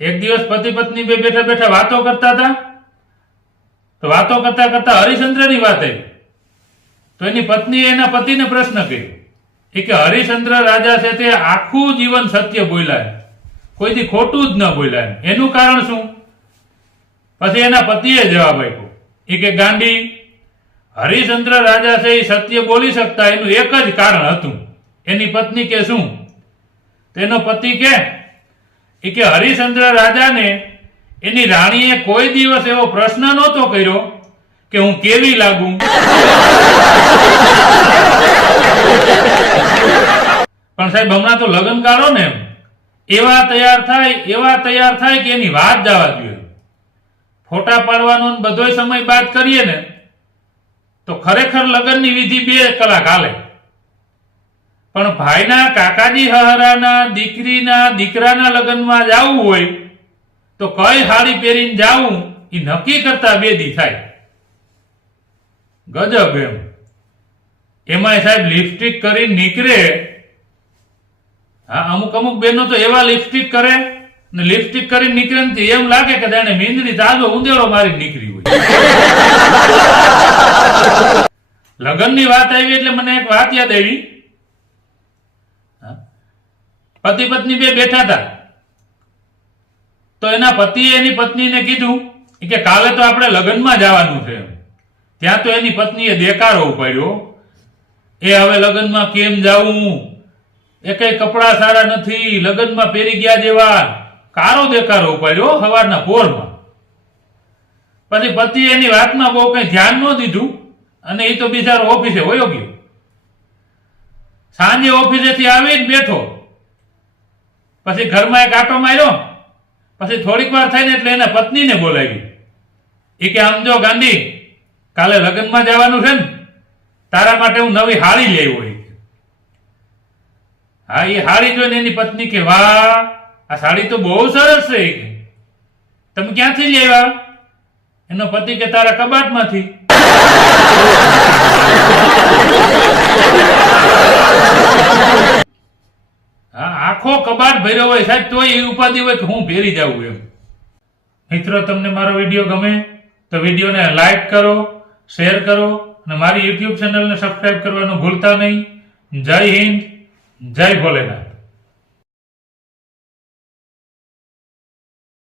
એક દિવસ પતિ પત્ની બે બેઠા બેઠા વાતો કરતા હતા. તો વાતો કરતા કરતા હરિશ્ચંદ્રની વાત આવી. તો એની પત્નીએ એના પતિને પ્રશ્ન કર્યો કે હરિશ્ચંદ્ર રાજા છે તે આખું જીવન સત્ય બોલ્યા, કોઈથી ખોટું જ ન બોલ્યા, એનું કારણ શું? પછી એના પતિએ જવાબ આપ્યો કે ગાંડી, હરિશ્ચંદ્ર રાજા છે એ સત્ય બોલી શકતા એનું એક જ કારણ હતું. એની પત્ની કે શું? તેનો પતિ કે હરિશ્ચંદ્ર રાજાને એની રાણીએ કોઈ દિવસ એવો પ્રશ્ન નહોતો કર્યો કે હું કેવી લાગુ. પણ સાહેબ હમણાં તો લગ્ન ગાળો ને એવા તૈયાર થાય કે એની વાત જવા જોઈએ. ફોટા પાડવાનો બધોય સમય બાદ કરીએ ને તો ખરેખર લગ્નની વિધિ 2 કલાક હાલે. પણ ભાઈના કાકાજી હહરાના દીકરાના લગ્નમાં જવું હોય તો કઈ સાડી પહેરીને જવું એ નક્કી કરતા 2 દી થાય. ગજબ એમ. એમાંય સાહેબ લિપસ્ટિક કરીને નીકળે. હા, અમુક બહેનો તો એવા લિપસ્ટિક કરે ને લિપસ્ટિક કરીને નીકળે ને એમ લાગે કે જાણે મીંદડી તાજો ઉંદેડો મારી નીકળી હોય. લગ્નની વાત આવી એટલે મને એક વાત યાદ આવી. પતિ પત્ની બે બેઠા હતા. તો એના પતિએ એની પત્નીને કીધું કે કાલે તો આપણે લગ્નમાં જવાનું છે. ત્યાં તો એની પત્નીએ દેકારો ઉપાડ્યો. એ હવે લગ્નમાં કેમ જાવું, એ કઈ કપડા સારા નથી, લગ્નમાં પહેરી ગયા જેવા, કારો દેકારો ઉપાડ્યો સવારના પોરમાં. પછી પતિએ એની વાતમાં બહુ કઈ ધ્યાન ન દીધું અને એ તો બિચારો ઓફિસે વયો ગયો. સાંજે ઓફિસેથી આવીને બેઠો. પછી ઘરમાં એક આટો માર્યો. પછી થોડીક વાર થઈને એટલે એના પત્નીને બોલાવી. કે આમ જો ગાંધી, કાલે લગ્નમાં જવાનું છે ને, તારા માટે હું નવી હાડી લઈ આવ્યો. હા, એ હાડી જોઈને એની પત્ની કે વાહ, આ સાડી તો બહુ સરસ છે. તમે ક્યાંથી લઈ આવ્યા? એનો પતિ કે તારા કબાટમાંથી. હા, આખો કબાટ ભર્યો હોય સાહેબ તોય એ ઉપાધિ હોય કે હું પહેરી જાઉં એમ. મિત્રો, તમને મારો વિડીયો ગમે તો વિડીયોને લાઈક કરો, શેર કરો અને મારી યુટ્યુબ ચેનલને સબસ્ક્રાઇબ કરવાનું ભૂલતા નહીં. જય હિન્દ, જય ભોલેનાથ.